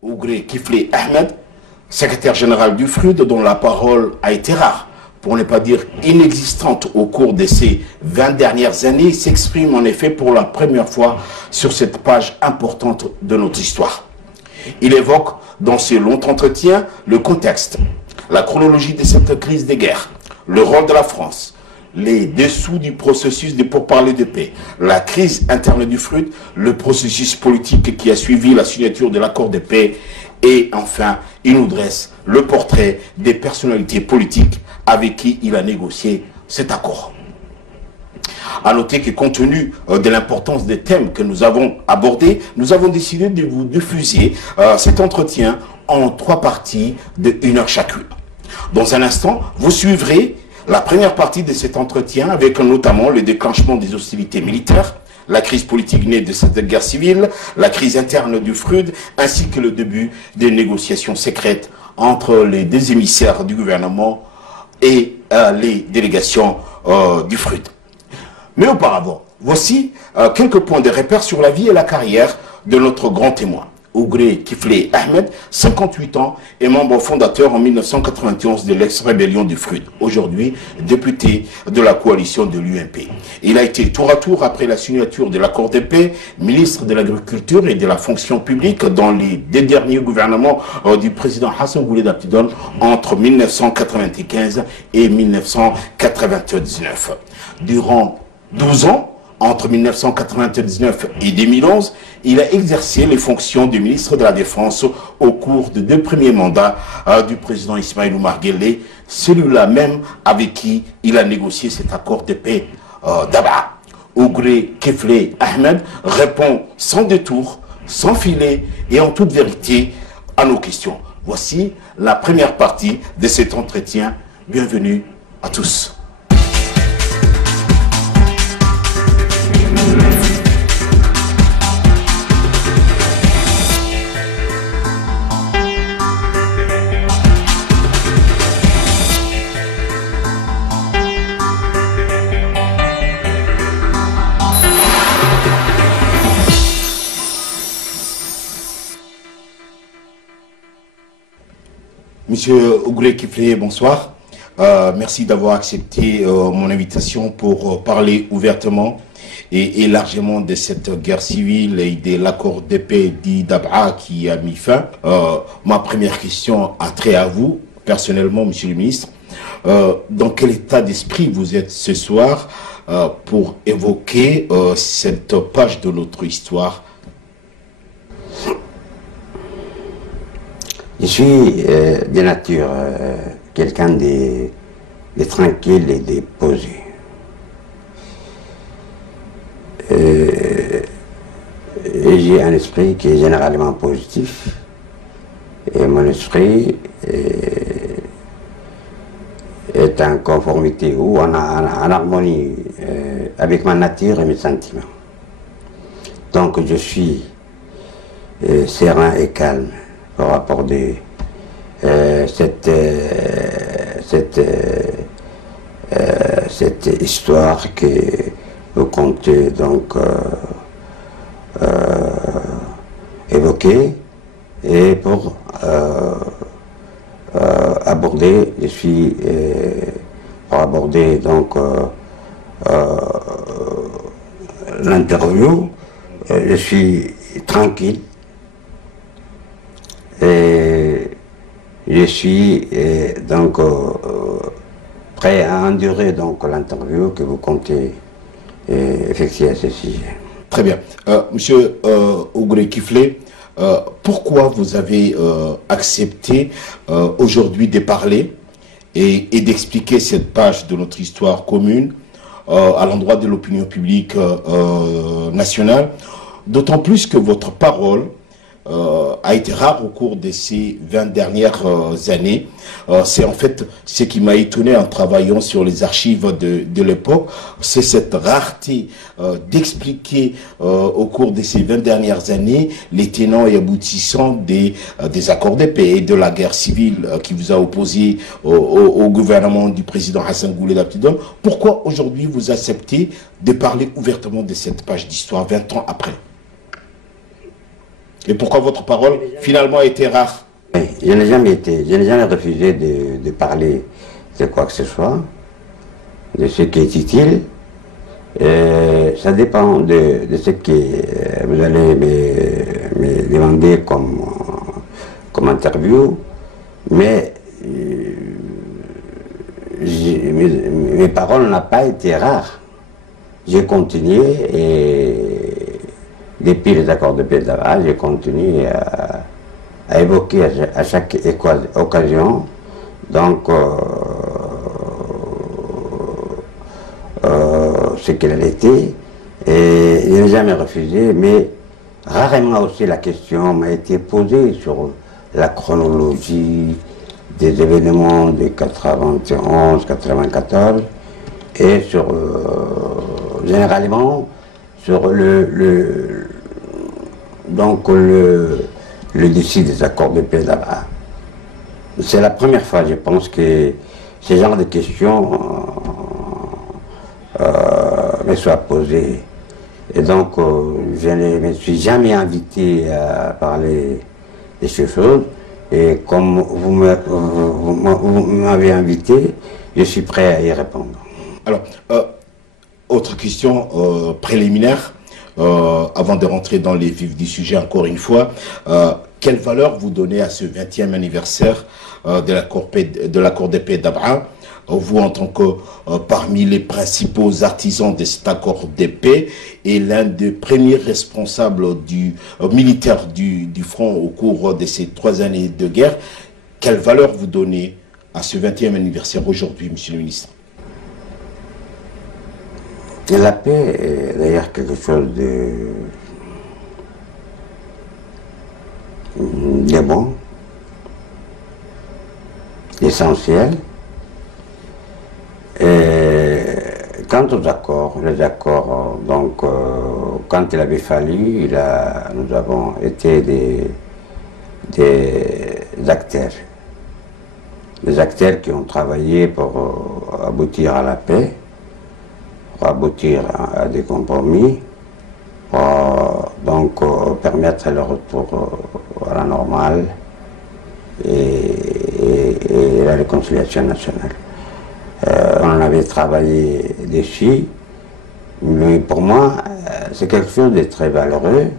Ougré Kiflé Ahmed, secrétaire général du FRUD, dont la parole a été rare, pour ne pas dire inexistante au cours de ces 20 dernières années, s'exprime en effet pour la première fois sur cette page importante de notre histoire. Il évoque dans ce long entretien le contexte, la chronologie de cette crise des guerres, le rôle de la France, les dessous du processus de pourparlers de paix, la crise interne du FRUD, le processus politique qui a suivi la signature de l'accord de paix et enfin, il nous dresse le portrait des personnalités politiques avec qui il a négocié cet accord. À noter que compte tenu de l'importance des thèmes que nous avons abordés, nous avons décidé de vous diffuser cet entretien en 3 parties de 1 heure chacune. Dans un instant, vous suivrez la première partie de cet entretien avec notamment le déclenchement des hostilités militaires, la crise politique née de cette guerre civile, la crise interne du FRUD, ainsi que le début des négociations secrètes entre les 2 émissaires du gouvernement et les délégations du FRUD. Mais auparavant, voici quelques points de repère sur la vie et la carrière de notre grand témoin. Ougré Kiflé Ahmed, 58 ans, est membre fondateur en 1991 de l'ex-rébellion du FRUD, aujourd'hui député de la coalition de l'UMP. Il a été tour à tour, après la signature de l'accord de paix, ministre de l'Agriculture et de la fonction publique dans les 2 derniers gouvernements du président Hassan Goulet Abdidon entre 1995 et 1999. Durant 12 ans, entre 1999 et 2011, il a exercé les fonctions de ministre de la Défense au cours des 2 premiers mandats du président Ismaïl Omar Guelleh, celui-là même avec qui il a négocié cet accord de paix d'Abha. Ougré Kiflé Ahmed répond sans détour, sans filet et en toute vérité à nos questions. Voici la première partie de cet entretien. Bienvenue à tous. Monsieur Ougré Kiflé, bonsoir. Merci d'avoir accepté mon invitation pour parler ouvertement et largement de cette guerre civile et de l'accord de paix dit d'Abha qui a mis fin. Ma première question a trait à vous, personnellement, monsieur le ministre. Dans quel état d'esprit vous êtes ce soir pour évoquer cette page de notre histoire? Je suis de nature quelqu'un de tranquille et de posé. Et j'ai un esprit qui est généralement positif. Et mon esprit est en conformité ou en harmonie avec ma nature et mes sentiments. Donc je suis serein et calme par rapport de cette histoire que vous comptez donc évoquer et pour aborder, je suis pour aborder donc l'interview, je suis tranquille. Et je suis donc prêt à endurer donc l'interview que vous comptez effectuer à ce sujet. Très bien. Monsieur Ougré Kiflé, pourquoi vous avez accepté aujourd'hui de parler et d'expliquer cette page de notre histoire commune à l'endroit de l'opinion publique nationale, d'autant plus que votre parole a été rare au cours de ces 20 dernières années. C'est en fait ce qui m'a étonné en travaillant sur les archives de l'époque, c'est cette rareté d'expliquer au cours de ces 20 dernières années les tenants et aboutissants des accords de paix et de la guerre civile qui vous a opposé au gouvernement du président Hassan Goulet Abdidon. Pourquoi aujourd'hui vous acceptez de parler ouvertement de cette page d'histoire 20 ans après? Et pourquoi votre parole finalement a été rare? Je n'ai jamais refusé de parler de quoi que ce soit, de ce qui est utile. Ça dépend de ce que vous allez me demander comme interview, mais mes paroles n'ont pas été rares. J'ai continué et depuis les accords de paix d'Abra, j'ai continué à évoquer à chaque occasion donc ce qu'elle était, et je n'ai jamais refusé, mais rarement aussi la question m'a été posée sur la chronologie des événements de 91, 94 et sur généralement sur le décès des accords de paix là-bas. C'est la première fois, je pense, que ce genre de questions me soient posées. Et donc, je ne me suis jamais invité à parler de ces choses. Et comme vous m'avez invité, je suis prêt à y répondre. Alors, autre question préliminaire, avant de rentrer dans les vifs du sujet encore une fois, quelle valeur vous donnez à ce 20e anniversaire de l'accord de paix d'Abra, vous en tant que parmi les principaux artisans de cet accord de paix et l'un des premiers responsables militaires du front au cours de ces 3 années de guerre, quelle valeur vous donnez à ce 20e anniversaire aujourd'hui, monsieur le ministre? La paix est d'ailleurs quelque chose de bon, d'essentiel. Et quant aux accords, les accords, donc quand il avait fallu, nous avons été des acteurs. Des acteurs qui ont travaillé pour aboutir à la paix, pour aboutir à des compromis, pour donc permettre le retour à la normale et la réconciliation nationale. On avait travaillé dessus, mais pour moi, c'est quelque chose de très valeureux,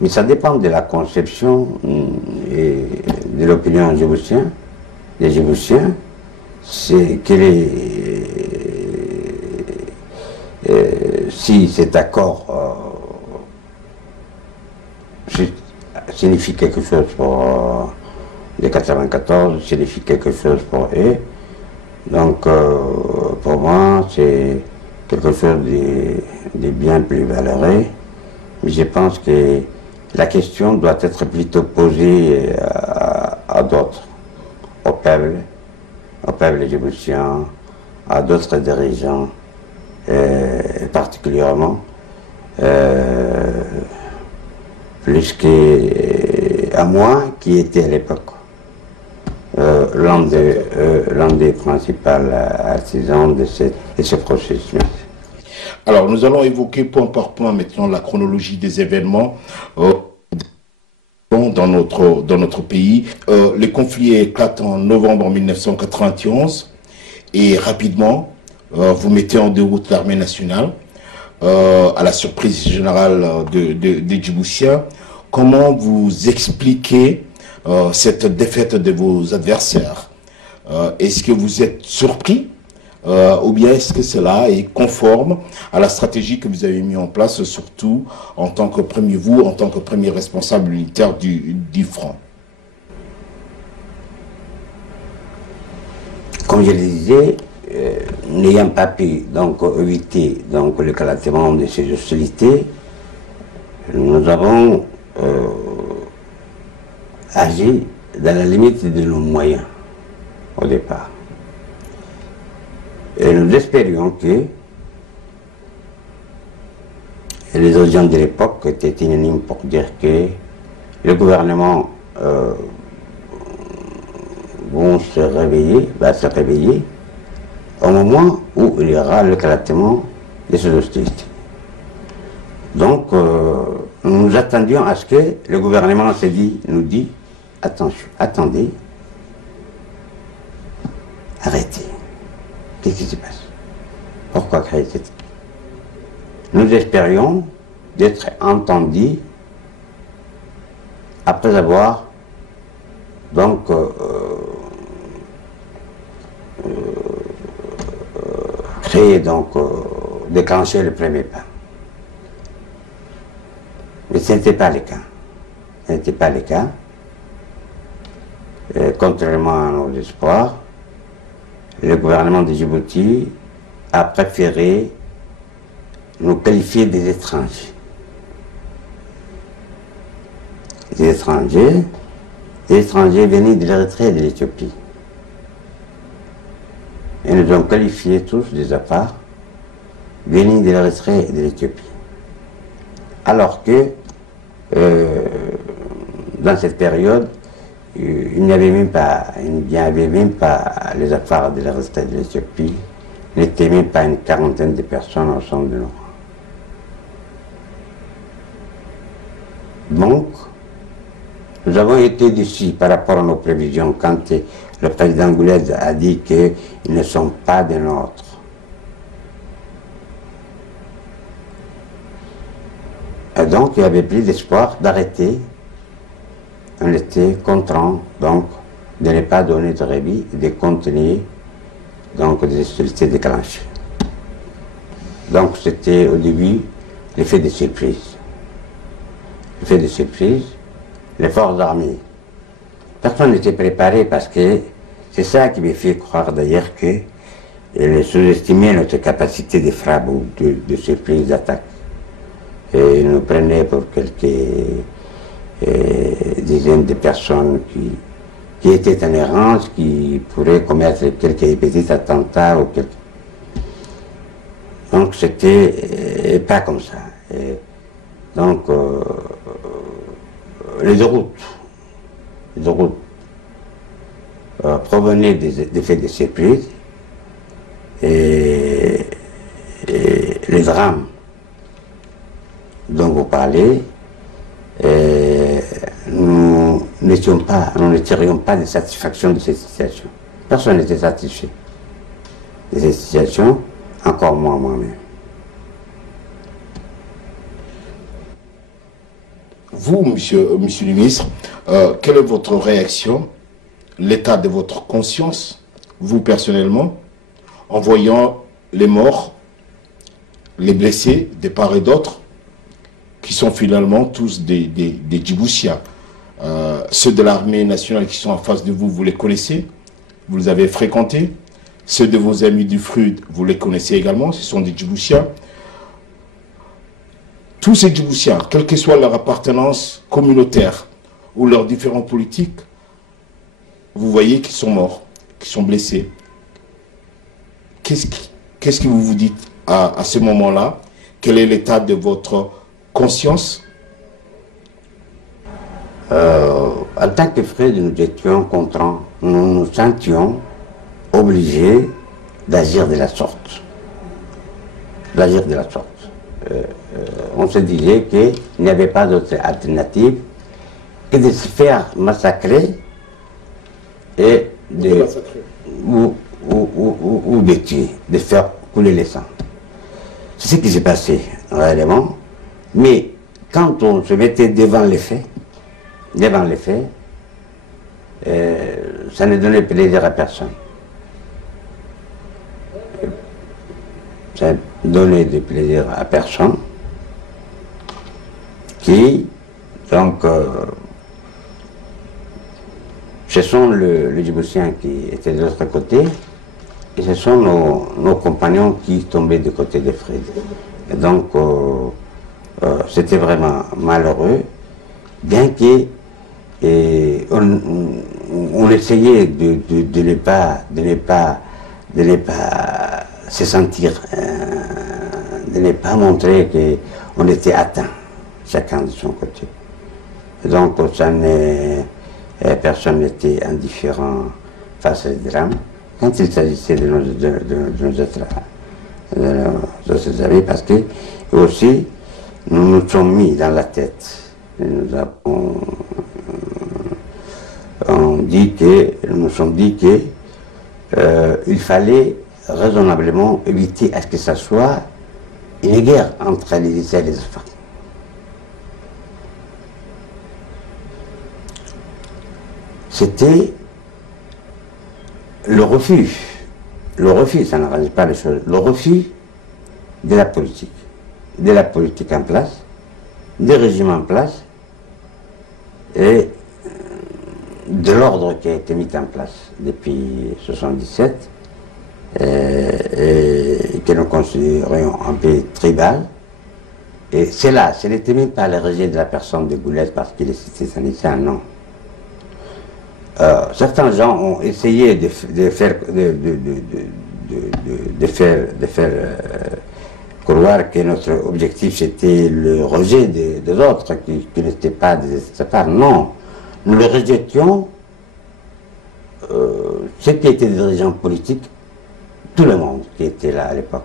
mais ça dépend de la conception et de l'opinion des Djiboutiens, c'est si cet accord signifie quelque chose pour les 94, signifie quelque chose pour eux. Donc, pour moi, c'est quelque chose de bien plus valeureux. Mais je pense que la question doit être plutôt posée à d'autres, au peuple djiboutien, à d'autres dirigeants, particulièrement, plus qu'à moi qui était à l'époque l'un des principaux artisans de ce processus. Alors, nous allons évoquer point par point maintenant la chronologie des événements dans notre pays. Le conflit éclate en novembre 1991 et rapidement, vous mettez en déroute l'armée nationale à la surprise générale des Djiboutiens. Comment vous expliquez cette défaite de vos adversaires? Est-ce que vous êtes surpris ou bien est-ce que cela est conforme à la stratégie que vous avez mis en place, surtout en tant que premier responsable militaire du front? Comme je le disais, n'ayant pas pu donc éviter donc l'éclatement de ces hostilités, nous avons agi dans la limite de nos moyens au départ. Et nous espérions que les audiences de l'époque étaient unanimes pour dire que le gouvernement va se réveiller au moment où il y aura l'éclatement de ces hostilités. Donc, nous nous attendions à ce que le gouvernement nous dit, attention, attendez, arrêtez. Qu'est-ce qui se passe? Pourquoi créer cette... Nous espérions d'être entendus après avoir donc créé, donc déclenché le premier pas. Mais ce n'était pas le cas. Ce n'était pas le cas. Contrairement à nos espoirs, le gouvernement de Djibouti a préféré nous qualifier des étrangers. Des étrangers venus de l'Érythrée et de l'Éthiopie. Et nous ont qualifiés tous des Afars venus de l'Érythrée et de l'Éthiopie. Alors que dans cette période, il n'y avait même pas les Afars de l'Érythrée et de l'Éthiopie, il n'était même pas une quarantaine de personnes au sein de nos rangs. Donc, nous avons été déçus par rapport à nos prévisions quand le président Gouled a dit qu'ils ne sont pas des nôtres. Et donc, il n'y avait plus d'espoir d'arrêter. On était contraint, donc, de ne pas donner de rébit et de continuer, donc, des hostilités déclenchées. Donc, c'était au début l'effet de surprise. L'effet de surprise, les forces armées. Personne n'était préparé parce que c'est ça qui me fait croire d'ailleurs que sous-estimer notre capacité de frappe ou de surprise d'attaque. Et ils nous prenaient pour quelques dizaines de personnes qui étaient en errance, qui pourraient commettre quelques petits attentats ou quelques... Donc c'était pas comme ça. Et donc les routes provenaient des faits de surprise et les drames dont vous parlez, nous ne tirions pas de satisfaction de cette situation. Personne n'était satisfait de cette situation, encore moins moi-même. Vous, monsieur le ministre, quelle est votre réaction, l'état de votre conscience, vous personnellement, en voyant les morts, les blessés de part et d'autre, qui sont finalement tous des Djiboutiens. Ceux de l'armée nationale qui sont en face de vous, vous les connaissez, vous les avez fréquentés. Ceux de vos amis du FRUD, vous les connaissez également, ce sont des Djiboutiens. Tous ces Djiboutiens, quelle que soit leur appartenance communautaire ou leurs différents politiques, vous voyez qu'ils sont morts, qu'ils sont blessés. Qu'est-ce que vous vous dites à ce moment-là? Quel est l'état de votre conscience? En tant que frères, nous étions contraints, nous nous sentions obligés d'agir de la sorte. D'agir de la sorte. On se disait qu'il n'y avait pas d'autre alternative que de se faire massacrer et ou de tuer, de faire couler le sang. C'est ce qui s'est passé réellement. Mais quand on se mettait devant les faits, ça ne donnait plaisir à personne. Ça donnait du plaisir à personne qui, donc, ce sont les Djiboutiens qui étaient de l'autre côté et ce sont nos compagnons qui tombaient du côté des Fred. Et donc, c'était vraiment malheureux, bien que on essayait de ne pas se sentir, de ne pas montrer qu'on était atteint, chacun de son côté. Et donc, personne n'était indifférent face à ce drame, quand il s'agissait de nos autres amis, parce que aussi, nous nous sommes mis dans la tête, et nous nous sommes dit que il fallait raisonnablement éviter à ce que ça soit une guerre entre les États et les enfants. C'était le refus, ça n'arrange pas les choses, le refus de la politique en place, des régimes en place et de l'ordre qui a été mis en place depuis 1977 et que nous considérions un peu tribal. Et c'est là, ce n'était même pas le rejet de la personne de Goulette parce qu'il est cité sanitaire, non. Certains gens ont essayé de faire croire que notre objectif c'était le rejet des autres qui n'étaient pas des États. Non, nous le rejetions, ceux qui étaient des dirigeants politiques, tout le monde qui était là à l'époque,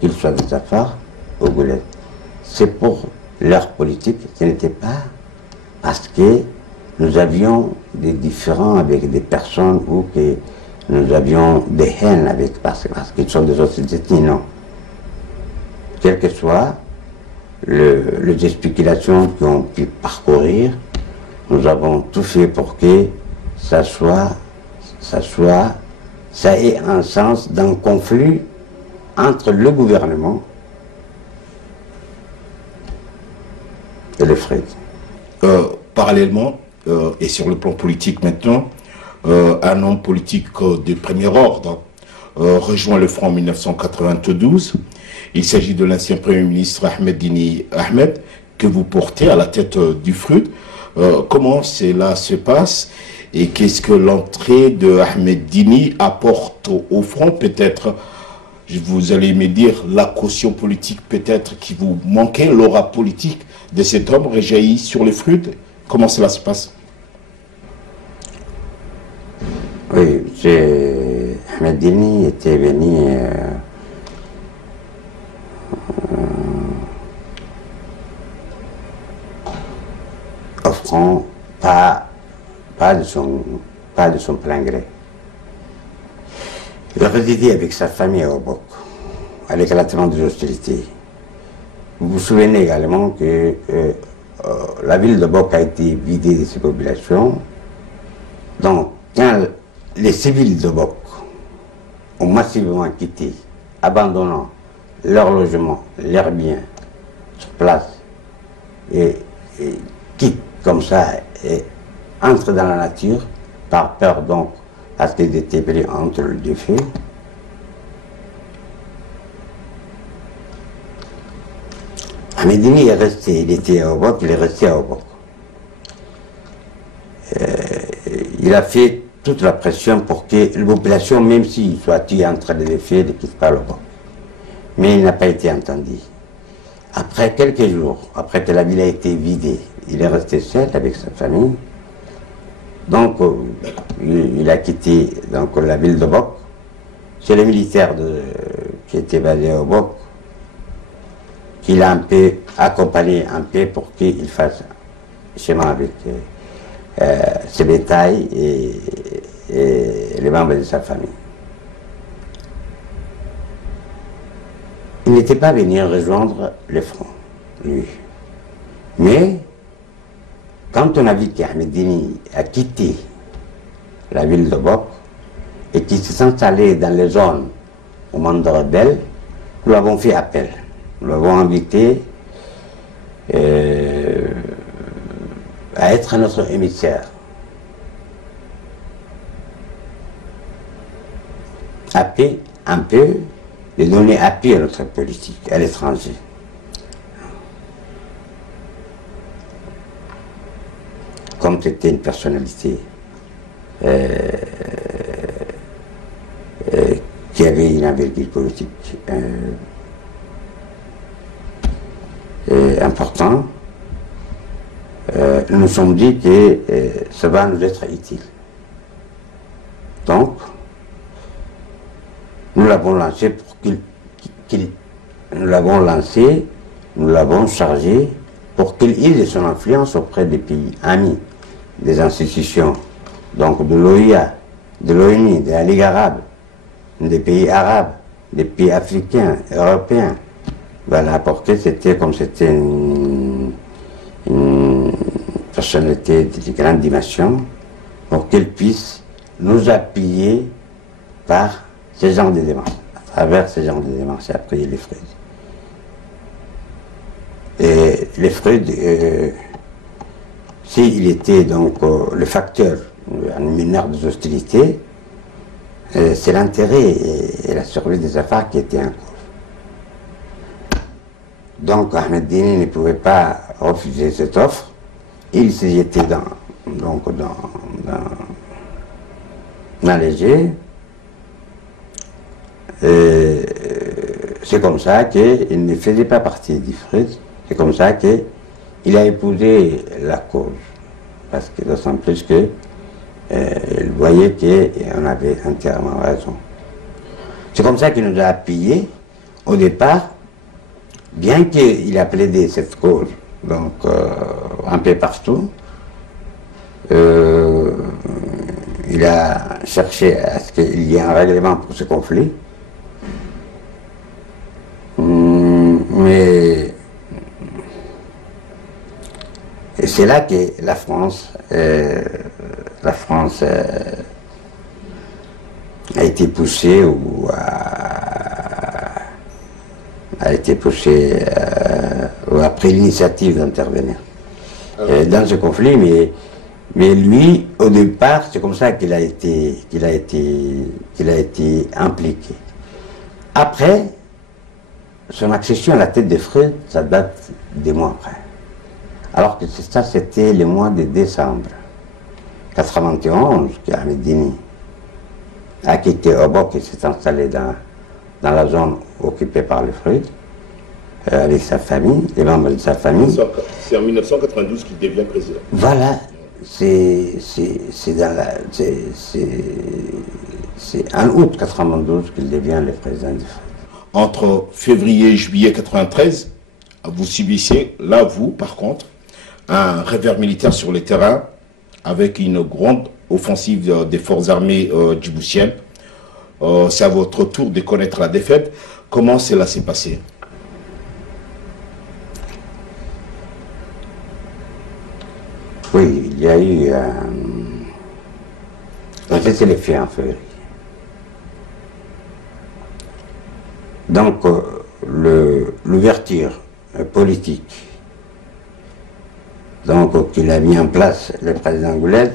qu'ils soient des affaires ou Goulette. C'est pour leur politique, ce n'était pas parce que nous avions des différends avec des personnes ou que nous avions des haines avec, parce qu'ils sont des autres ethnies, non. Quelles que soient les spéculations qui ont pu parcourir, nous avons tout fait pour que ça ait un sens d'un conflit entre le gouvernement et le FRED. Parallèlement, et sur le plan politique maintenant, un homme politique de premier ordre rejoint le front en 1992. Il s'agit de l'ancien Premier ministre Ahmed Dini Ahmed, que vous portez à la tête du FRUD. Comment cela se passe et qu'est-ce que l'entrée de Ahmed Dini apporte au front? Peut-être, vous allez me dire, la caution politique peut-être qui vous manquait, l'aura politique de cet homme rejaillit sur le FRUD. Comment cela se passe? Oui, Ahmed Dini était venu au front, pas de son plein gré. Il résidait avec sa famille à Obok, à l'éclatement des hostilités. Vous vous souvenez également que la ville de Bok a été vidée de ses populations. Donc, quand les civils de Bok ont massivement quitté, abandonnant leur logement, leurs biens sur place, et quittent comme ça et entrent dans la nature, par peur donc à ce qu'ils étaient pris entre les deux feux, Ahmed Dini est resté, il était à Obok, il est resté à Obok. Il a fait toute la pression pour que la population, même s'il soit tué entre les deux feux, ne quitte pas Obok. Mais il n'a pas été entendu. Après quelques jours, après que la ville a été vidée, il est resté seul avec sa famille. Donc, il a quitté donc, la ville de Bok. C'est les militaires qui étaient basés au Bok qu'il a un peu accompagné un peu pour qu'il fasse chemin avec ses bétails et les membres de sa famille. Il n'était pas venu rejoindre le front, lui. Mais, quand on a vu qu'Ahmed Dini a quitté la ville de Bok et qu'il s'est installé dans les zones au monde rebelle, nous avons fait appel. Nous l'avons invité à être notre émissaire. Appui, un peu, de donner appui à notre politique, à l'étranger. Comme c'était une personnalité qui avait une envergure politique important, nous nous sommes dit que ça va nous être utile. Donc, nous l'avons lancé pour nous l'avons lancé nous l'avons chargé pour qu'il use son influence auprès des pays amis, des institutions, donc de l'OIA, de l'ONU, de la Ligue arabe, des pays arabes, des pays africains, européens. Voilà, pour que c'était comme c'était une personnalité de grande dimension, pour qu'elle puisse nous appuyer par ce genre de démarches, à travers ce genre de démarches, après les Freud. Et les Freud, s'il était donc le facteur, un mineur des hostilités, c'est l'intérêt et la survie des affaires qui étaient en cause. Donc Ahmed Dini ne pouvait pas refuser cette offre. Il s'y jetait dans léger. C'est comme ça qu'il ne faisait pas partie du Freud. C'est comme ça qu'il a épousé la cause. Parce que d'autant plus que il voyait qu'on avait entièrement raison. C'est comme ça qu'il nous a appuyés au départ, bien qu'il a plaidé cette cause, donc un peu partout. Il a cherché à ce qu'il y ait un règlement pour ce conflit. Mais et c'est là que la France a été poussée ou a été poussée ou a pris l'initiative d'intervenir dans ce conflit, mais lui, au départ, c'est comme ça qu'il a été impliqué. Après, son accession à la tête des Freud, ça date des mois après. Alors que ça, c'était le mois de décembre 91 qu'Ahmed Dini a quitté Obok et s'est installé dans la zone occupée par les Freud, avec sa famille, les membres de sa famille. C'est en 1992 qu'il devient président. Voilà, c'est en août 92 qu'il devient le président du Freud. Entre février et juillet 93, vous subissez, là vous par contre, un revers militaire sur le terrain avec une grande offensive des forces armées djiboutiennes. C'est à votre tour de connaître la défaite. Comment cela s'est passé? Oui, il y a eu un cessez-le-feu en février. Donc, l'ouverture politique qu'il a mis en place le président Gouled,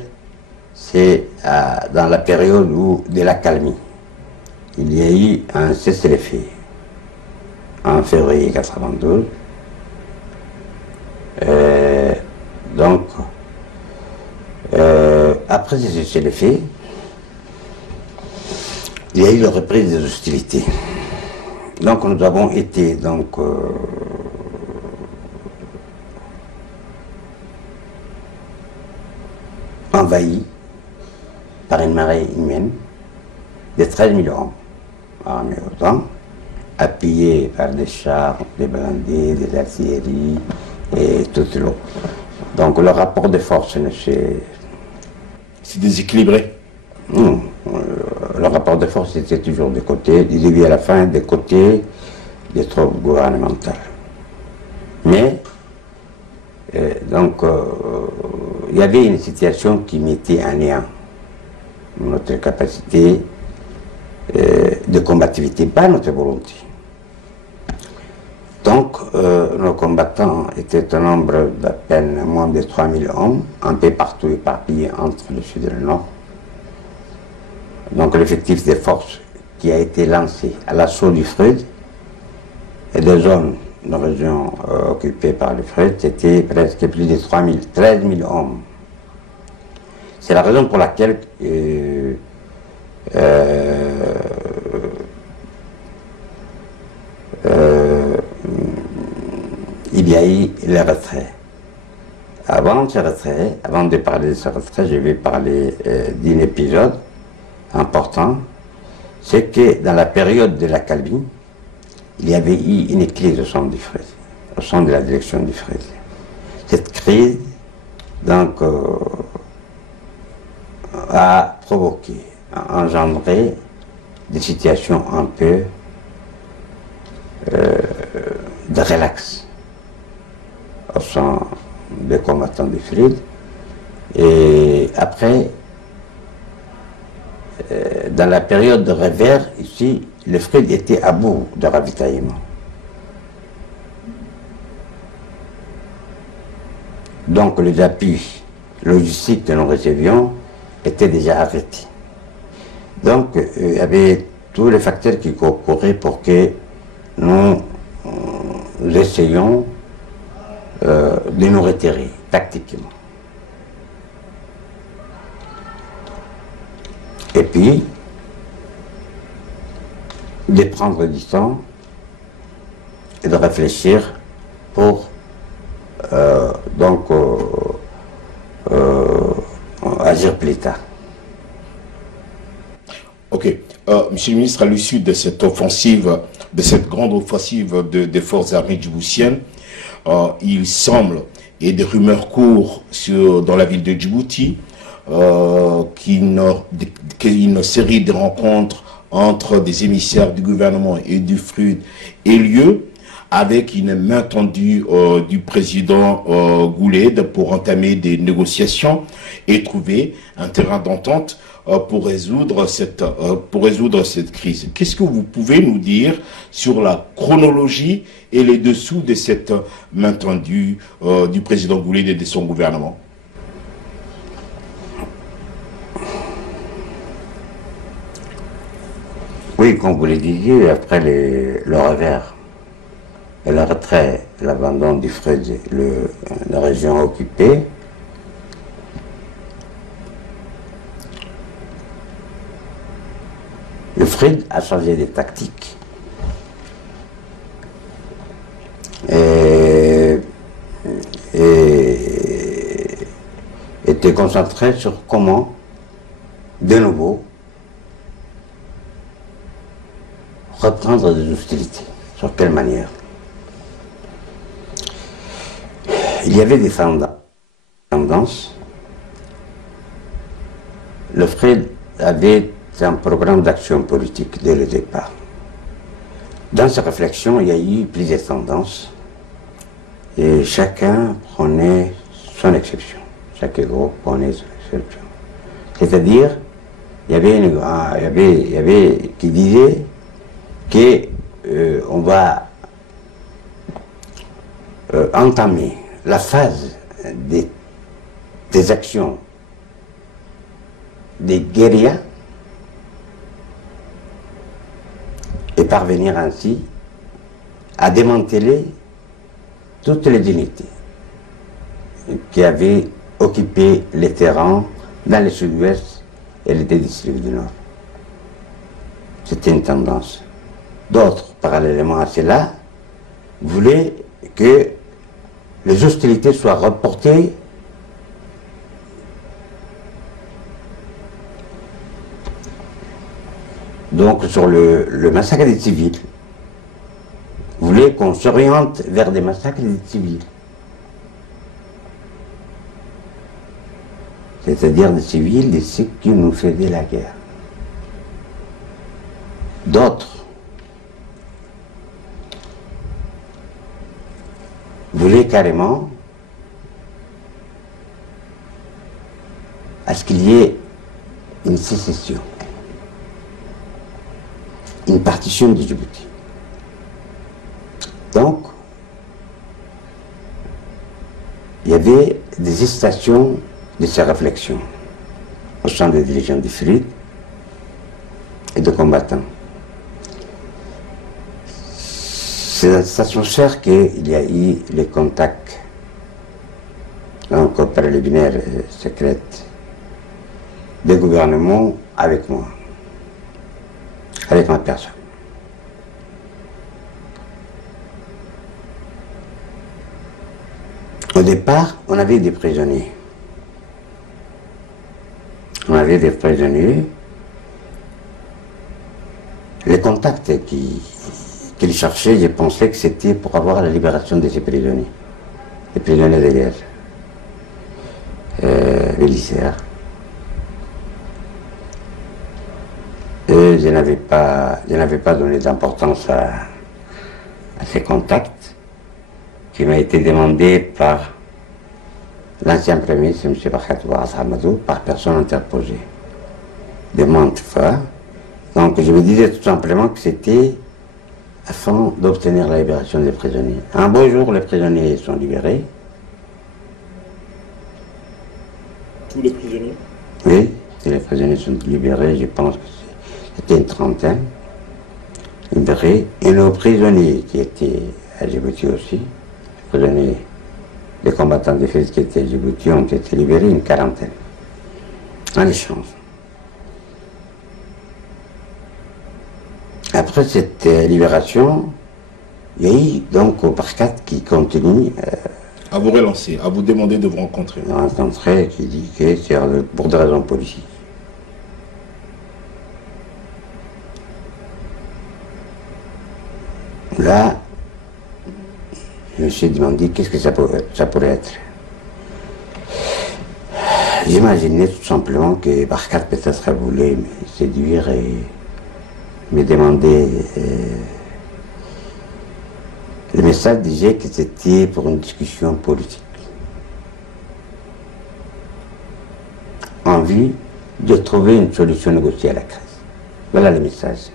c'est dans la période de l'accalmie. Il y a eu un cessez-le-feu en février 92. Après ce cessez-le-feu, il y a eu la reprise des hostilités. Donc nous avons été envahis par une marée humaine de 13 000 hommes armés autant, appuyés par des chars, des blindés, des artilleries et tout l'eau. Donc le rapport de force, c'est déséquilibré. Non, le rapport de force était toujours du côté, du début à la fin, des côtés des troupes gouvernementales. Mais, il y avait une situation qui mettait en lien notre capacité de combativité, pas notre volonté. Donc, nos combattants étaient au nombre d'à peine moins de 3000 hommes, un peu partout éparpillés entre le sud et le nord. Donc l'effectif des forces qui a été lancé à l'assaut du Freud et des zones de régions occupées par le Freud, c'était presque plus de 13 000 hommes. C'est la raison pour laquelle il y a eu le retrait. Avant ce retrait, avant de parler de ce retrait, je vais parler d'un épisode important, c'est que dans la période de l'accalmie, il y avait eu une crise au sein du Freud, au sein de la direction du FRED. Cette crise, donc, a provoqué, a engendré des situations un peu de relax au sein des combattants du FRED. Et après, dans la période de revers, ici, le FRED était à bout de ravitaillement. Donc les appuis logistiques que nous recevions étaient déjà arrêtés. Donc il y avait tous les facteurs qui concouraient pour que nous essayions de nous retirer tactiquement. Et puis, de prendre du temps et de réfléchir pour agir plus tard. Ok. Monsieur le ministre, à l'issue de cette offensive, de cette grande offensive des forces armées djiboutiennes, il semble, et des rumeurs courent dans la ville de Djibouti, qu'une série de rencontres entre des émissaires du gouvernement et du FRUD ait lieu, avec une main tendue du président Gouled pour entamer des négociations et trouver un terrain d'entente pour résoudre cette crise. Qu'est-ce que vous pouvez nous dire sur la chronologie et les dessous de cette main tendue du président Gouled et de son gouvernement? Oui, comme vous le disiez, après le revers et le retrait, l'abandon du FRED, la région occupée, le FRED a changé de tactique et était concentré sur comment, de nouveau, reprendre des hostilités. Sur quelle manière? Il y avait des tendances. Le FRED avait un programme d'action politique dès le départ. Dans ces réflexions, il y a eu plusieurs tendances et chacun prenait son exception. Chaque groupe prenait son exception. C'est-à-dire, il y avait qui disait qu'on va entamer la phase des actions des guérillas et parvenir ainsi à démanteler toutes les unités qui avaient occupé les terrains dans le sud-ouest et les deux districts du nord. C'était une tendance. D'autres, parallèlement à cela, voulaient que les hostilités soient reportées donc sur le massacre des civils. Voulaient qu'on s'oriente vers des massacres des civils. C'est-à-dire des civils, de ceux qui nous faisaient la guerre. D'autres voulaient carrément à ce qu'il y ait une sécession, une partition de Djibouti. Donc, il y avait des stations de ces réflexions au sein des dirigeants du FRED et de combattants. C'est dans cette station qu'il y a eu les contacts, donc préliminaires et secrets, des gouvernements avec moi, avec ma personne. Au départ, on avait des prisonniers. On avait des prisonniers. Les contacts qui qu'il cherchait, je pensais que c'était pour avoir la libération de ses prisonniers, les prisonniers de guerre, Bélisaire. Et je n'avais pas donné d'importance à ces contacts qui m'a été demandé par l'ancien Premier ministre, M. Barkat Hamadou, par personne interposée, de maintes fois. Donc je me disais tout simplement que c'était afin d'obtenir la libération des prisonniers. Un beau jour, les prisonniers sont libérés. Tous les prisonniers? Oui, les prisonniers sont libérés, je pense que c'était une trentaine libérés. Et nos prisonniers qui étaient à Djibouti aussi, les prisonniers, les combattants de FIS qui étaient à Djibouti ont été libérés, une quarantaine, en échange. Après cette libération, il y a eu donc au Barkat qui continue à vous relancer, à vous demander de vous rencontrer. Rencontrer, qui dit que c'est pour des raisons politiques. Là, je me suis demandé qu'est-ce que ça pourrait être. J'imaginais tout simplement que Barkat peut-être voulait me séduire et me demander. Le message disait que c'était pour une discussion politique, en vue de trouver une solution négociée à la crise. Voilà le message.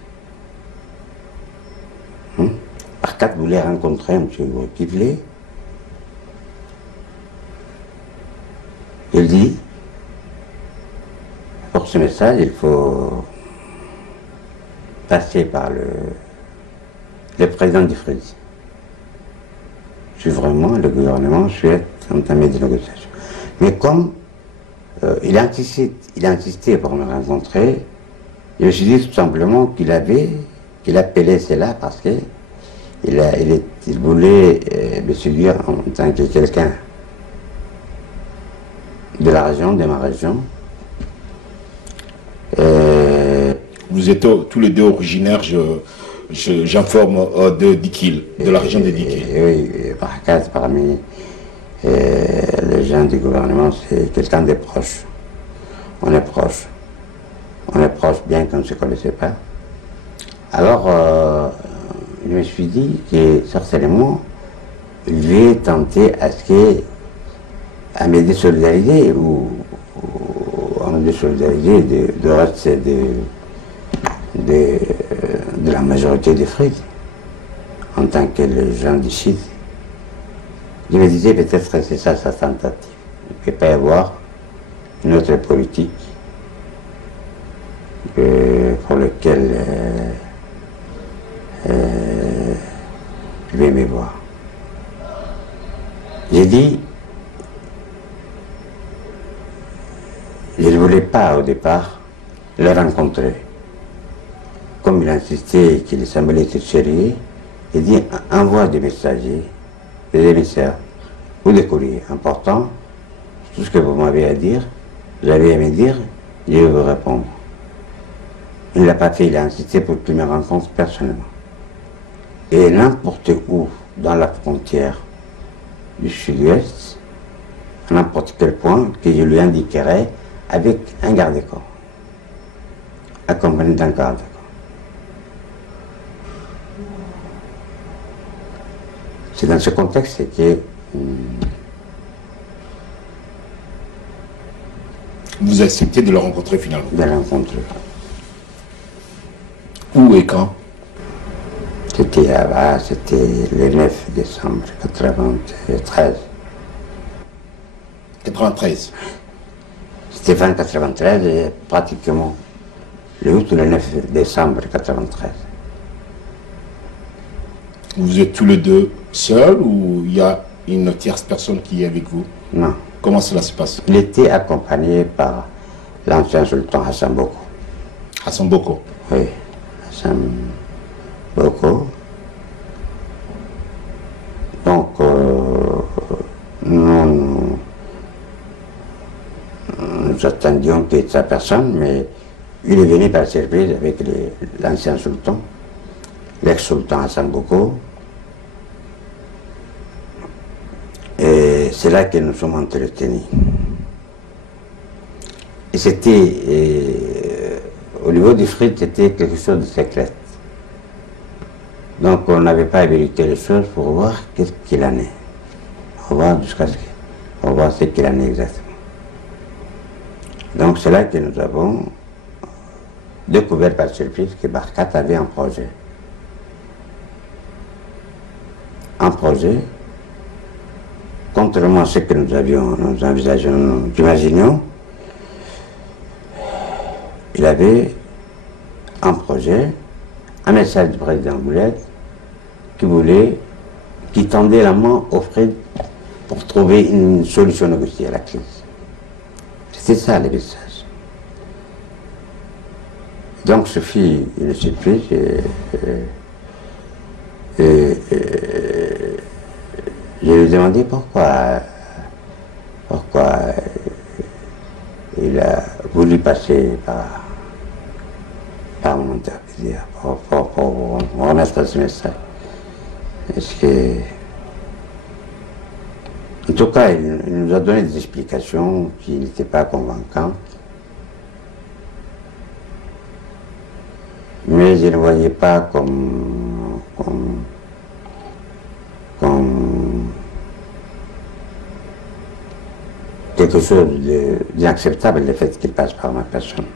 Barkat voulait rencontrer M. Kivlé. Il dit, pour ce message, il faut passer par le président du FRID. Si vraiment le gouvernement souhaite entamer des négociations. Mais comme il insistait pour me rencontrer, je me suis dit tout simplement qu'il appelait cela parce que il voulait me séduire en tant que quelqu'un de la région, de ma région. Vous êtes tous les deux originaires, j'informe, de Dikil, de la région de Dikil. Oui, Barkat, parmi les gens du gouvernement, c'est quelqu'un de proche. On est proche. On est proche bien qu'on ne se connaissait pas. Alors, je me suis dit que certainement, je vais tenter à me désolidariser ou à me désolidariser de reste de la majorité des FRID, en tant que les gens d'ici. Je me disais peut-être que c'est ça sa tentative. Il ne peut pas y avoir une autre politique pour laquelle je vais me voir. J'ai dit, je ne voulais pas au départ le rencontrer. Comme il insistait qu'il semblait être sérieux, il dit, envoie des messagers, des émissaires ou des courriers importants, tout ce que vous m'avez à dire, vous avez à me dire, je vais vous répondre. Il ne l'a pas fait, il a insisté pour qu'il me rencontre personnellement. Et n'importe où, dans la frontière du sud-ouest, à n'importe quel point, que je lui indiquerai avec un garde-corps, accompagné d'un garde-corps. C'est dans ce contexte que vous acceptez de le rencontrer finalement? De le rencontrer. Où et quand? C'était le 9 décembre 93. 93. C'était fin 93 et pratiquement le 8 ou le 9 décembre 93. Vous êtes tous les deux seuls ou il y a une tierce personne qui est avec vous? Non. Comment cela se passe? Il était accompagné par l'ancien sultan Hassan Boko. Hassan Boko? Oui, Hassan Boko. Donc, nous attendions qu'il y ait sa personne, mais il est venu par surprise avec l'ancien sultan. l'ex-sultan Hassan Boko. Et c'est là que nous sommes entretenus. Et c'était, au niveau du frites, c'était quelque chose de secret. Donc on n'avait pas habilité les choses pour voir qu'est-ce qu'il en est. On va voir jusqu'à ce qu'il en est exactement. Donc c'est là que nous avons découvert par surprise que Barkat avait un projet. Un projet, contrairement à ce que nous envisagions, nous imaginions, il avait un projet, un message du président Bouled qui tendait la main au Fred pour trouver une solution négociée à la crise. C'était ça le message. Donc ce fut une surprise et je lui ai demandé pourquoi il a voulu passer par mon intermédiaire pour remettre ce message. Est-ce que... En tout cas, il nous a donné des explications qui n'étaient pas convaincantes. Mais je ne voyais pas comme quelque chose d'inacceptable le fait qu'il passe par ma personne,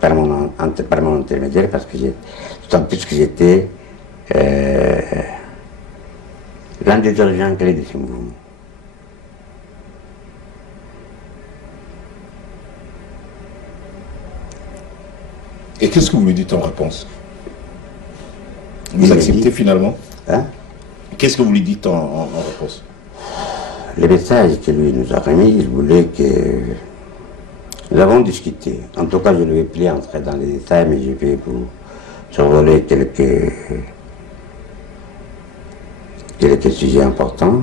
par mon intermédiaire, parce que d'autant plus que j'étais l'un des dirigeants clés de ce mouvement. Et qu'est-ce que vous lui dites en réponse? Vous acceptez finalement? Hein? Qu'est-ce que vous lui dites en réponse? Le message que lui nous a remis, il voulait que... Nous avons discuté. En tout cas, je ne vais plus entrer dans les détails, mais je vais vous survoler quelques sujets importants.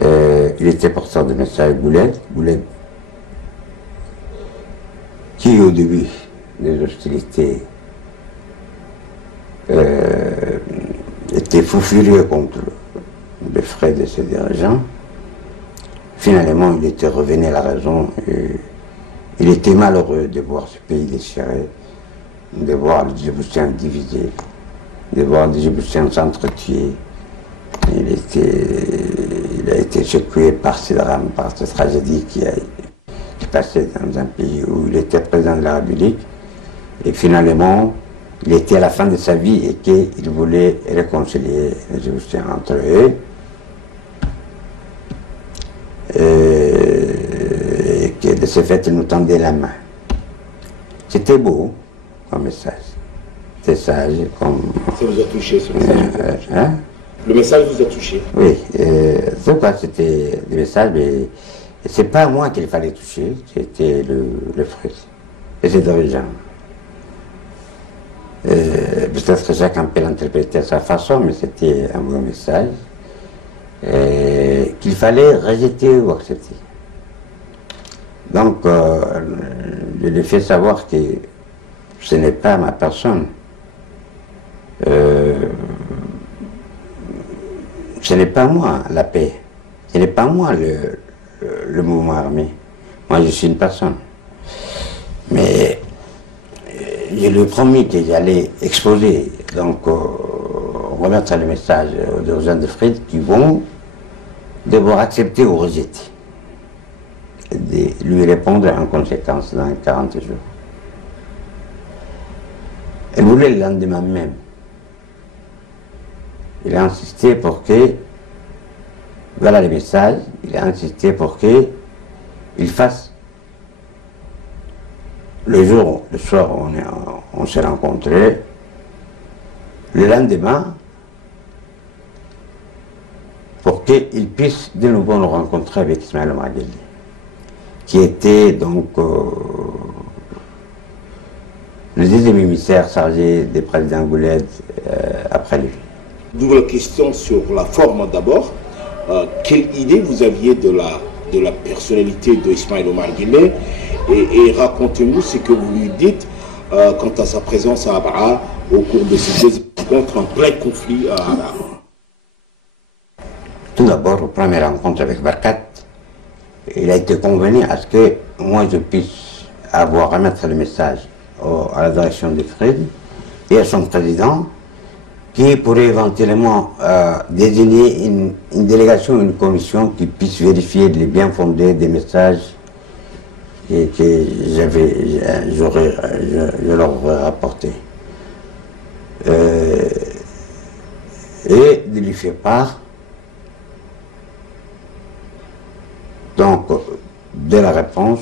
Il était porteur de message Bouled, qui au début des hostilités était fou furieux contre le frais de ses dirigeants. Finalement, il était revenu à la raison et il était malheureux de voir ce pays déchiré, de voir les Djiboutiens divisés, de voir les Djiboutiens s'entretuer. Il a été secoué par ce drame, par cette tragédie qui passait dans un pays où il était président de la République. Et finalement, il était à la fin de sa vie et qu'il voulait réconcilier les Djiboutiens entre eux. Et que de ce fait, il nous tendait la main. C'était beau comme message. C'était sage comme... Ça vous a touché, ce message? Hein? Le message vous a touché? Oui, c'était des messages, mais c'est pas moi qu'il fallait toucher, c'était le fruit. Et c'est dirigeants. Peut-être que chacun peut l'interpréter à sa façon, mais c'était un bon message qu'il fallait rejeter ou accepter. Donc, je lui ai fait savoir que ce n'est pas ma personne. Ce n'est pas moi la paix. Ce n'est pas moi le mouvement armé. Moi, je suis une personne. Mais je lui ai promis que j'allais exposer, donc remettre le message aux dirigeants de Fried qui vont devoir accepter ou rejeter. Et de lui répondre en conséquence dans 40 jours. Elle voulait le lendemain même. Il a insisté pour que, voilà le message, il a insisté pour que il fasse le soir où on s'est rencontrés, le lendemain, pour qu'il puisse de nouveau nous rencontrer avec Ismaël Omar Guelleh, qui était donc le deuxième émissaire chargé des présidents Bouled après lui. D'où la question sur la forme d'abord. Quelle idée vous aviez de la personnalité de Ismaël Omar Guelleh et racontez-nous ce que vous lui dites quant à sa présence à Abra au cours de ces 2 rencontres en plein conflit à Harare? Tout d'abord, première rencontre avec Barkat, il a été convenu à ce que moi je puisse remettre le message à la direction de Fred et à son président, qui pourrait éventuellement désigner une délégation, une commission qui puisse vérifier les bien fondés des messages que je leur aurais rapportés. Et de lui faire part donc de la réponse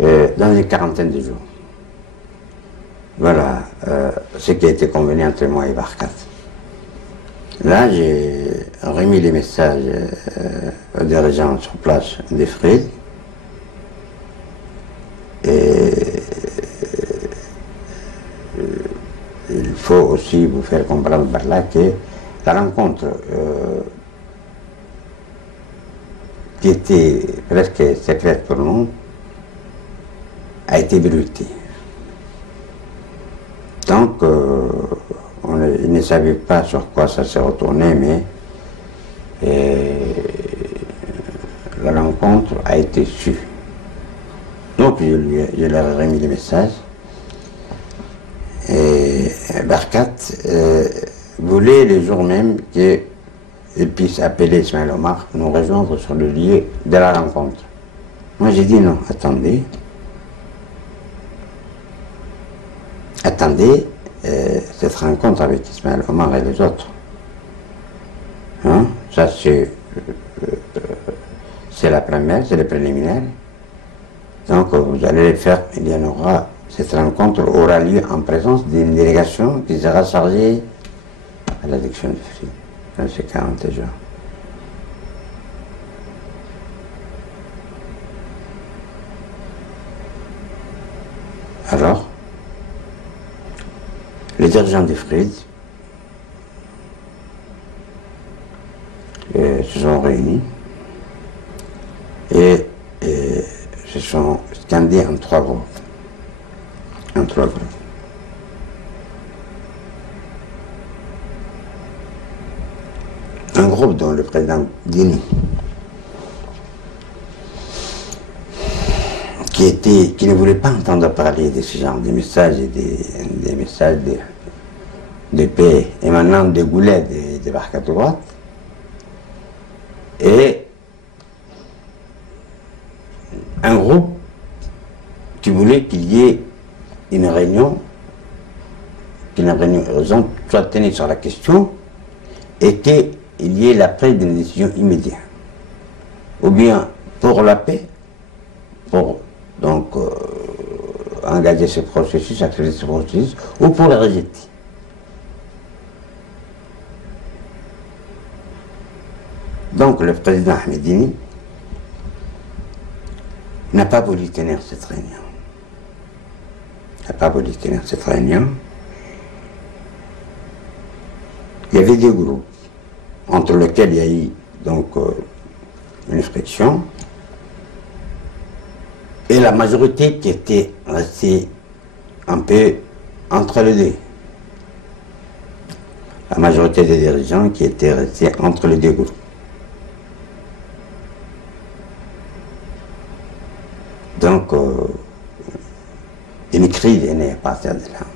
dans une quarantaine de jours. Voilà ce qui a été convenu entre moi et Barkat. Là, j'ai remis les messages aux dirigeants sur place des Fred. Et il faut aussi vous faire comprendre par là que la rencontre qui était presque secrète pour nous a été bruitée. Donc, ils ne savaient pas sur quoi ça s'est retourné, mais la rencontre a été sue. Donc, je leur ai remis les messages. Et Barkat voulait le jour même qu'il puisse appeler Ismaël Omar, nous rejoindre sur le lieu de la rencontre. Moi, j'ai dit non, attendez. Attendez cette rencontre avec Ismaël Omar et les autres. Hein? Ça, c'est la première, c'est le préliminaire. Donc, vous allez le faire, il y en aura. Cette rencontre aura lieu en présence d'une délégation qui sera chargée à l'addiction de Fred dans ces 40 jours. Alors, les dirigeants de Fred se sont réunis et se sont scandés en 3 groupes. Un groupe dont le président Dini, qui ne voulait pas entendre parler de ce genre de messages et des messages de paix émanant de Goulet et de Barkat droite, et un groupe qui voulait qu'il y ait une réunion urgente soit tenue sur la question et qu'il y ait la prise d'une décision immédiate. Ou bien pour la paix, pour donc engager ce processus, accélérer ce processus, ou pour le rejeter. Donc le président Ahmedini n'a pas voulu tenir cette réunion. Il y avait des groupes entre lesquels il y a eu donc une friction et la majorité qui était restée un peu entre les deux. La majorité des dirigeants qui étaient restés entre les deux groupes. Donc, une crise est née à partir de là.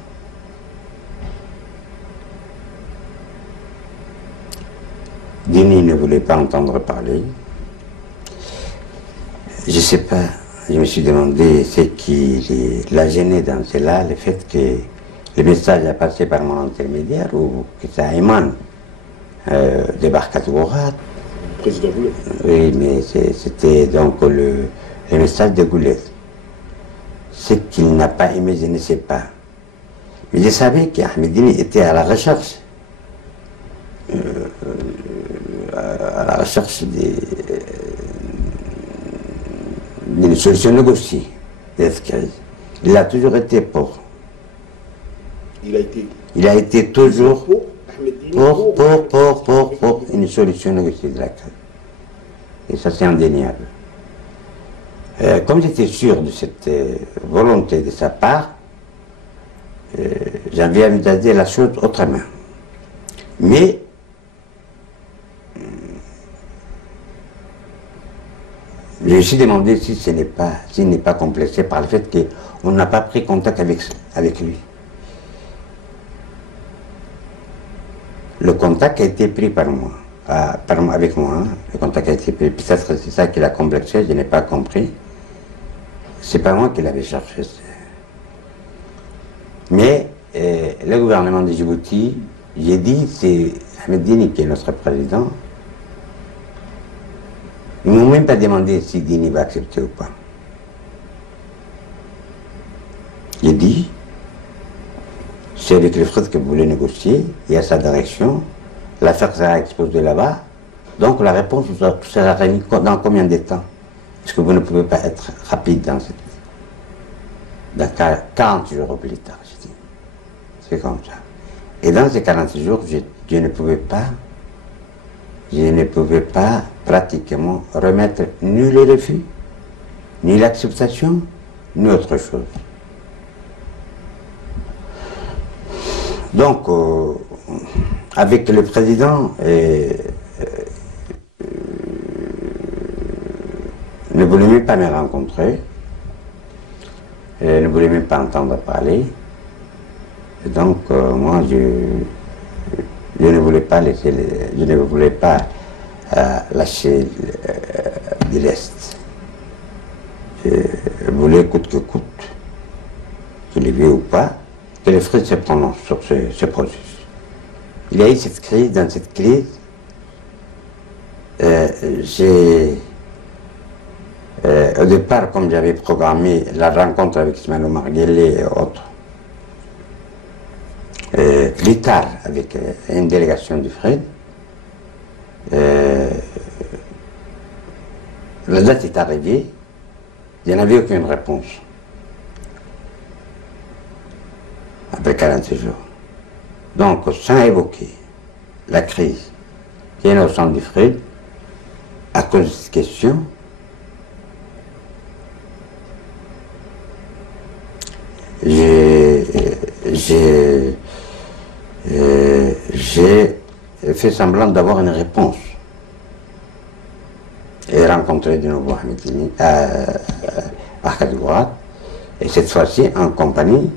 Dini ne voulait pas entendre parler. Je ne sais pas, je me suis demandé ce qui l'a gêné dans cela, le fait que le message a passé par mon intermédiaire ou que ça émane de Barkat Gourat. Président Goulet. Oui, mais c'était donc le message de Goulet. Ce qu'il n'a pas aimé, je ne sais pas. Mais je savais qu'Ahmedini était à la recherche d'une solution négociée de cette crise. Il a toujours été pour. Il a été toujours pour une solution négociée de la crise. Et ça, c'est indéniable. Comme j'étais sûr de cette volonté de sa part, j'avais envisagé la chose autrement. Mais je me suis demandé si s'il n'est pas complexé par le fait qu'on n'a pas pris contact avec lui. Le contact a été pris par moi, avec moi. Hein. Le contact a été pris. Peut-être c'est ça qui l'a complexé, je n'ai pas compris. C'est pas moi qui l'avais cherché. Mais le gouvernement de Djibouti, j'ai dit, c'est Ahmed Dini qui est notre président. Ils ne m'ont même pas demandé si Dini va accepter ou pas. J'ai dit, c'est avec les Fred que vous voulez négocier, il y a sa direction, l'affaire sera exposée là-bas, donc la réponse sera remise dans combien de temps? Parce que vous ne pouvez pas être rapide dans 40 jours plus tard, je dis. C'est comme ça. Et dans ces 40 jours, je ne pouvais pas pratiquement remettre ni le refus, ni l'acceptation, ni autre chose. Donc, avec le président, ne voulait même pas me rencontrer, ne voulait même pas entendre parler. Et donc, moi, je ne voulais pas laisser, je ne voulais pas lâcher de l'Est. Je voulais coûte que coûte, qu'il le veuille ou pas, que les Fred se prononcent sur ce processus. Il y a eu cette crise, dans cette crise, au départ, comme j'avais programmé la rencontre avec Ismaël Omar Guelleh et autres, plus tard, avec une délégation du Fred, la date est arrivée, il n'y en avait aucune réponse. Après 46 jours. Donc, sans évoquer la crise qui est au centre du Fred, à cause de cette question, j'ai fait semblant d'avoir une réponse et rencontré de nouveau Ahmed Dini à Barkat Gorat, et cette fois-ci en compagnie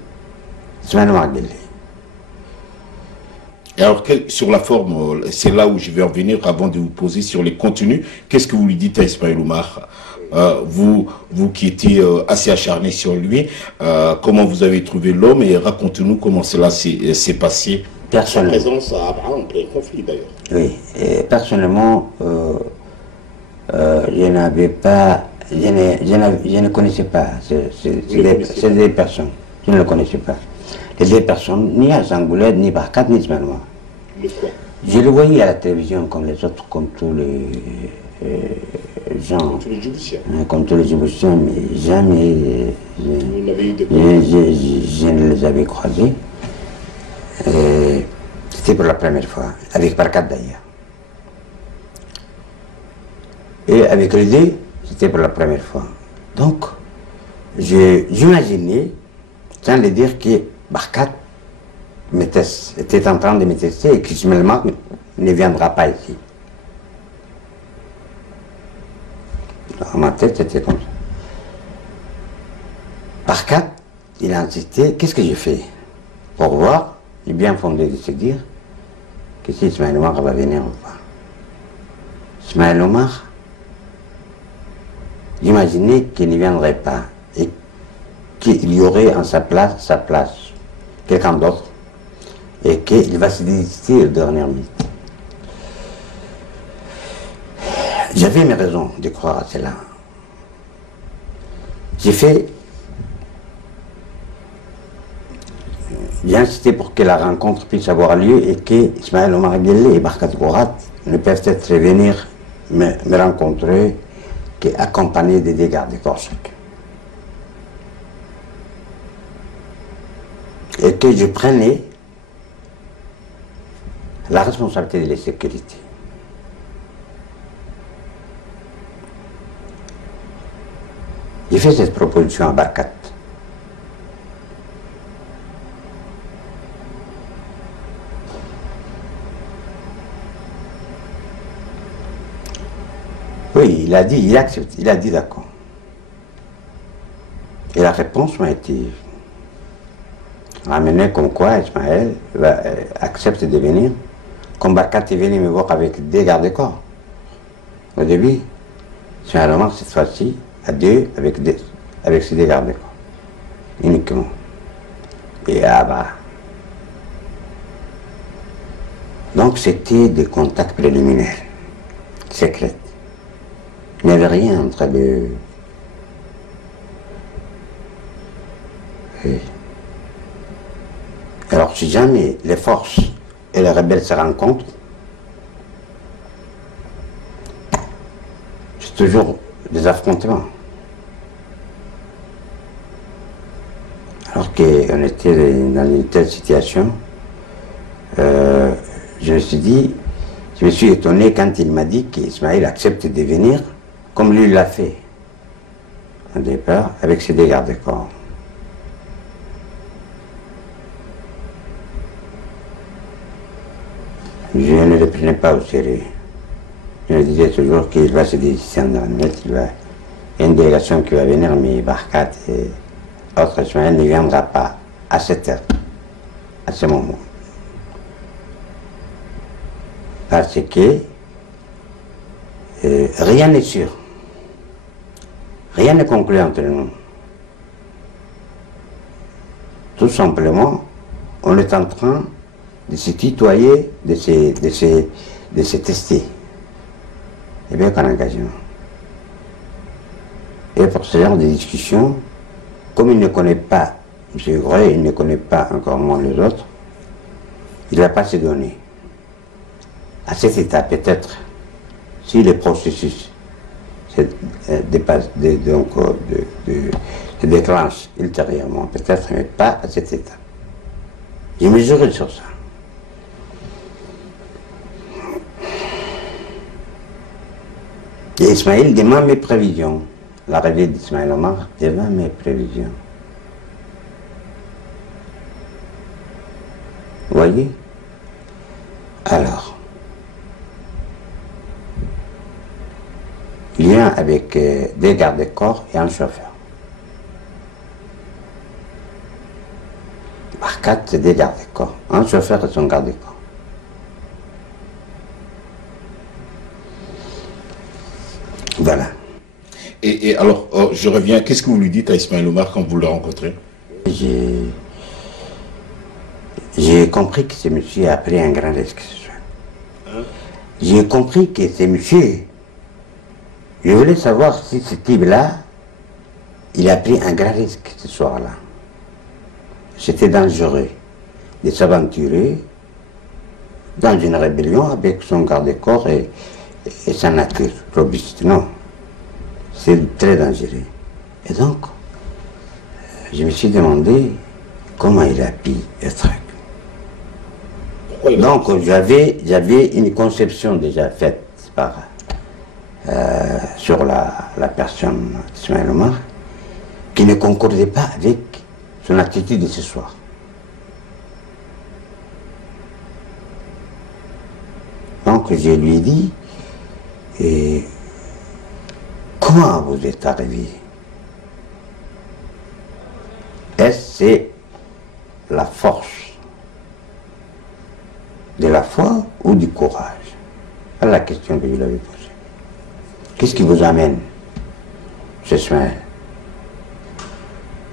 d'Ismaël Omar Guelleh. Et alors, sur la forme, c'est là où je vais en venir avant de vous poser sur les contenus. Qu'est-ce que vous lui dites à Ismaël Omar, vous qui étiez assez acharné sur lui, comment vous avez trouvé l'homme, et racontez-nous comment cela s'est passé. Personnellement. Sa présence à Abra en plein conflit d'ailleurs. Oui, et personnellement, je n'avais pas, je ne connaissais pas ces deux personnes. Je ne le connaissais pas. Les deux personnes, ni à Zangouled, ni Barkat, ni Ismaël Omar. Je le voyais à la télévision comme les autres, comme tous les gens. Comme tous les Djiboutiens. Comme tous les Djiboutiens, mais jamais je ne les avais croisés. C'était pour la première fois, avec Barkat d'ailleurs. Et avec les deux, c'était pour la première fois. Donc, j'imaginais, sans le dire, que Barkat était en train de me tester et qu'Ismaël Omar ne viendra pas ici. Dans ma tête, c'était comme ça. Barkat, il a insisté, qu'est-ce que j'ai fait pour voir, il est bien fondé de se dire que si Ismaël Omar va venir ou pas. Ismaël Omar, j'imaginais qu'il ne viendrait pas et qu'il y aurait en sa place quelqu'un d'autre et qu'il va se désister aux dernières minutes. J'avais mes raisons de croire à cela. J'ai insisté pour que la rencontre puisse avoir lieu et que Ismaël Omar Guelleh et Barkat Gorat ne peuvent être venir me rencontrer qu'accompagnés des gardes corps. Et que je prenais la responsabilité de la sécurité. J'ai fait cette proposition à Barkat. Oui, il a dit, il accepte, il a dit d'accord. Et la réponse m'a été ramenée comme quoi Ismaël accepte de venir. Comme Barkat est venu me voir avec des gardes-corps. Au début, généralement cette fois-ci, à deux, avec ces deux gardes-corps. Uniquement. Et donc c'était des contacts préliminaires, secrets. Il n'y avait rien entre les... Oui. Alors si jamais les forces et les rebelles se rencontrent, c'est toujours des affrontements. Alors qu'on était dans une telle situation, je me suis étonné quand il m'a dit qu'Ismaël accepte de venir, comme lui l'a fait au départ, avec ses deux gardes-corps. Je ne le prenais pas au sérieux. Je me disais toujours qu'il va se décider dans le net, il y a une délégation qui va venir, mais Barkat et autres Ismaël ne viendra pas à cette heure, à ce moment. Parce que rien n'est sûr. Rien n'est conclu entre nous. Tout simplement, on est en train de se tutoyer, de se tester. Et bien qu'un engagement. Et pour ce genre de discussion, comme il ne connaît pas, c'est vrai, il ne connaît pas encore moins les autres, il ne va pas se donner. À cet état, peut-être, si le processus se déclenche ultérieurement, peut-être, mais pas à cet état. J'ai mesuré sur ça. Et Ismaël demande mes prévisions. L'arrivée d'Ismaël Omar demande mes prévisions. Vous voyez? Alors, lien avec des gardes-corps et un chauffeur. Barkat, c'est des gardes-corps. Un chauffeur et son garde-corps. Voilà. Et alors, je reviens, qu'est-ce que vous lui dites à Ismaël Omar quand vous le rencontrez? J'ai compris que ce monsieur a pris un grand risque ce soir. J'ai compris que ce monsieur, je voulais savoir si ce type-là, il a pris un grand risque ce soir-là. C'était dangereux de s'aventurer dans une rébellion avec son garde-corps et sa nature robuste. Non, c'est très dangereux. Et donc, je me suis demandé comment il a pu être. Donc, j'avais une conception déjà faite sur la personne d'Ismaël Omar qui ne concordait pas avec son attitude de ce soir. Donc, je lui ai dit, comment vous êtes arrivé? Est-ce c'est la force de la foi ou du courage? C'est la question que je lui avais posée. Qu'est-ce qui vous amène ce soir?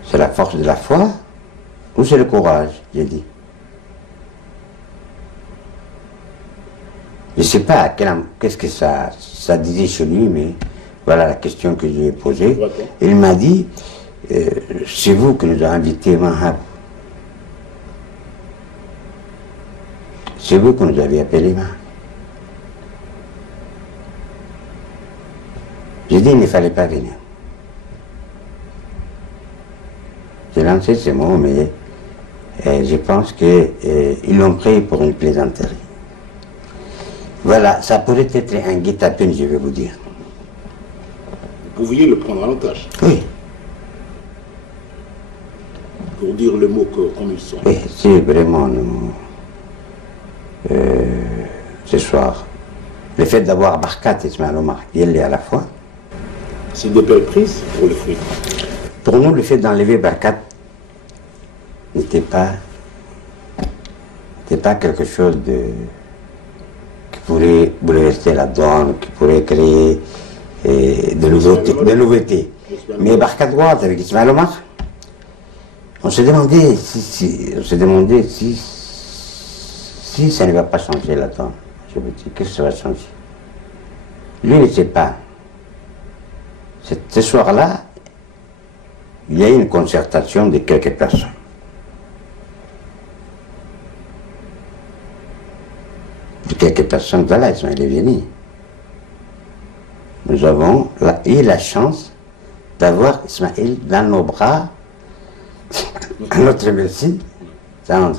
C'est la force de la foi ou c'est le courage? J'ai dit. Je ne sais pas qu'est-ce que ça disait chez lui, mais voilà la question que je lui ai posée. Il m'a dit, c'est vous qui nous avez invités, Mahab. C'est vous qui nous avez appelés, Mahab. J'ai dit, il ne fallait pas venir. J'ai lancé ces mots, mais je pense qu'ils l'ont pris pour une plaisanterie. Voilà, ça pourrait être un guet-apens, je vais vous dire. Vous pouviez le prendre en otage? Oui. Pour dire le mot comme ils sont. Oui, c'est vraiment nous. Ce soir, Le fait d'avoir Barkat et Ismaël Omar Guelleh à la fois. C'est de belles prises pour le fruit. Pour nous, le fait d'enlever Barkat n'était pas quelque chose qui pourrait bouleverser la donne, qui pourrait créer de nouveautés. Mais Barkat Ouad avec Ismaël Omar, on se demandait si ça ne va pas changer la donne. Je me dis, qu'est-ce que ça va changer? Lui ne sait pas. Ce soir-là, il y a eu une concertation de quelques personnes. Voilà, Ismaël est venu. Nous avons eu la chance d'avoir Ismaël dans nos bras, à notre merci. Ismaël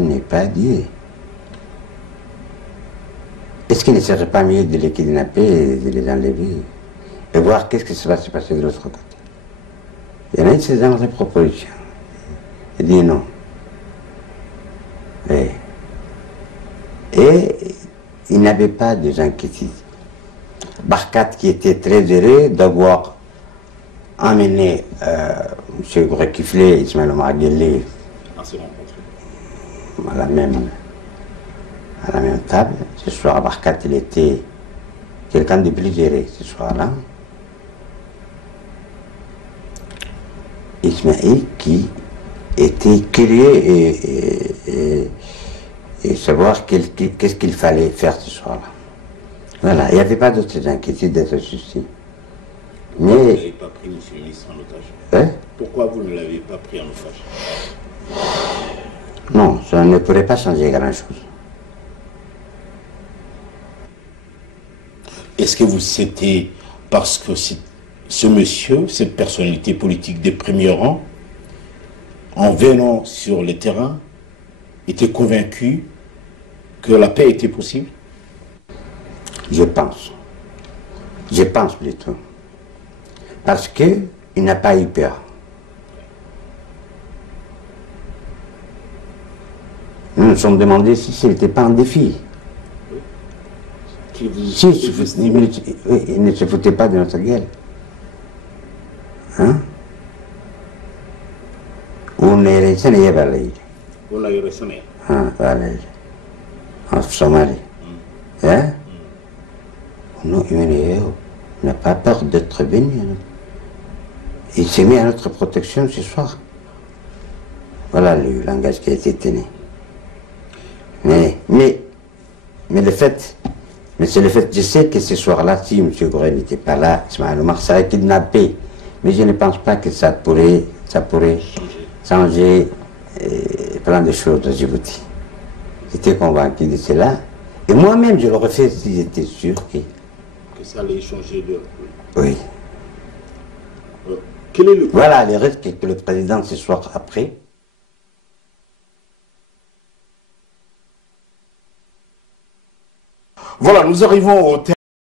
n'est pas Dieu. Est-ce qu'il ne serait pas mieux de les kidnapper et de les enlever et voir qu'est-ce qui va se passer de l'autre côté? Il y en a une de ces propositions. Il dit non. Et il n'avait pas de gens qui disent. Barkat qui était très heureux d'avoir emmené M. Gourekiflé et Ismaël Omar Guelleh à la même table. Ce soir, Barkat, il était quelqu'un de plus heureux ce soir-là. Ismaël qui était curieux et savoir qu'est-ce qu'il fallait faire ce soir-là. Voilà, il n'y avait pas d'autres inquiétudes d'être soucis. Mais... Pourquoi vous ne l'avez pas pris, M. le ministre, en otage? Pourquoi vous ne l'avez pas pris en otage? Non, ça ne pourrait pas changer grand-chose. Est-ce que c'était parce que ce monsieur, cette personnalité politique de premier rang, en venant sur le terrain, était convaincu que la paix était possible? Je pense plutôt. Parce qu'il n'a pas eu peur. Nous nous sommes demandé si ce n'était pas un défi. Il ne se foutait pas de notre gueule. Hein? On est resté en Somalie. Hein? On n'a pas peur d'être venu. Il s'est mis à notre protection ce soir. Voilà le langage qui a été tenu. Mais c'est le fait, je sais que ce soir-là, si M. Goré n'était pas là, Ismaël Omar serait kidnappé. Mais je ne pense pas que ça pourrait changer plein de choses à Djibouti. J'étais convaincu de cela. Et moi-même, je l'aurais fait si j'étais sûr que ça allait changer de... Oui. Quel est le... Voilà le risque que le président ce soir après. Voilà, nous arrivons au terme.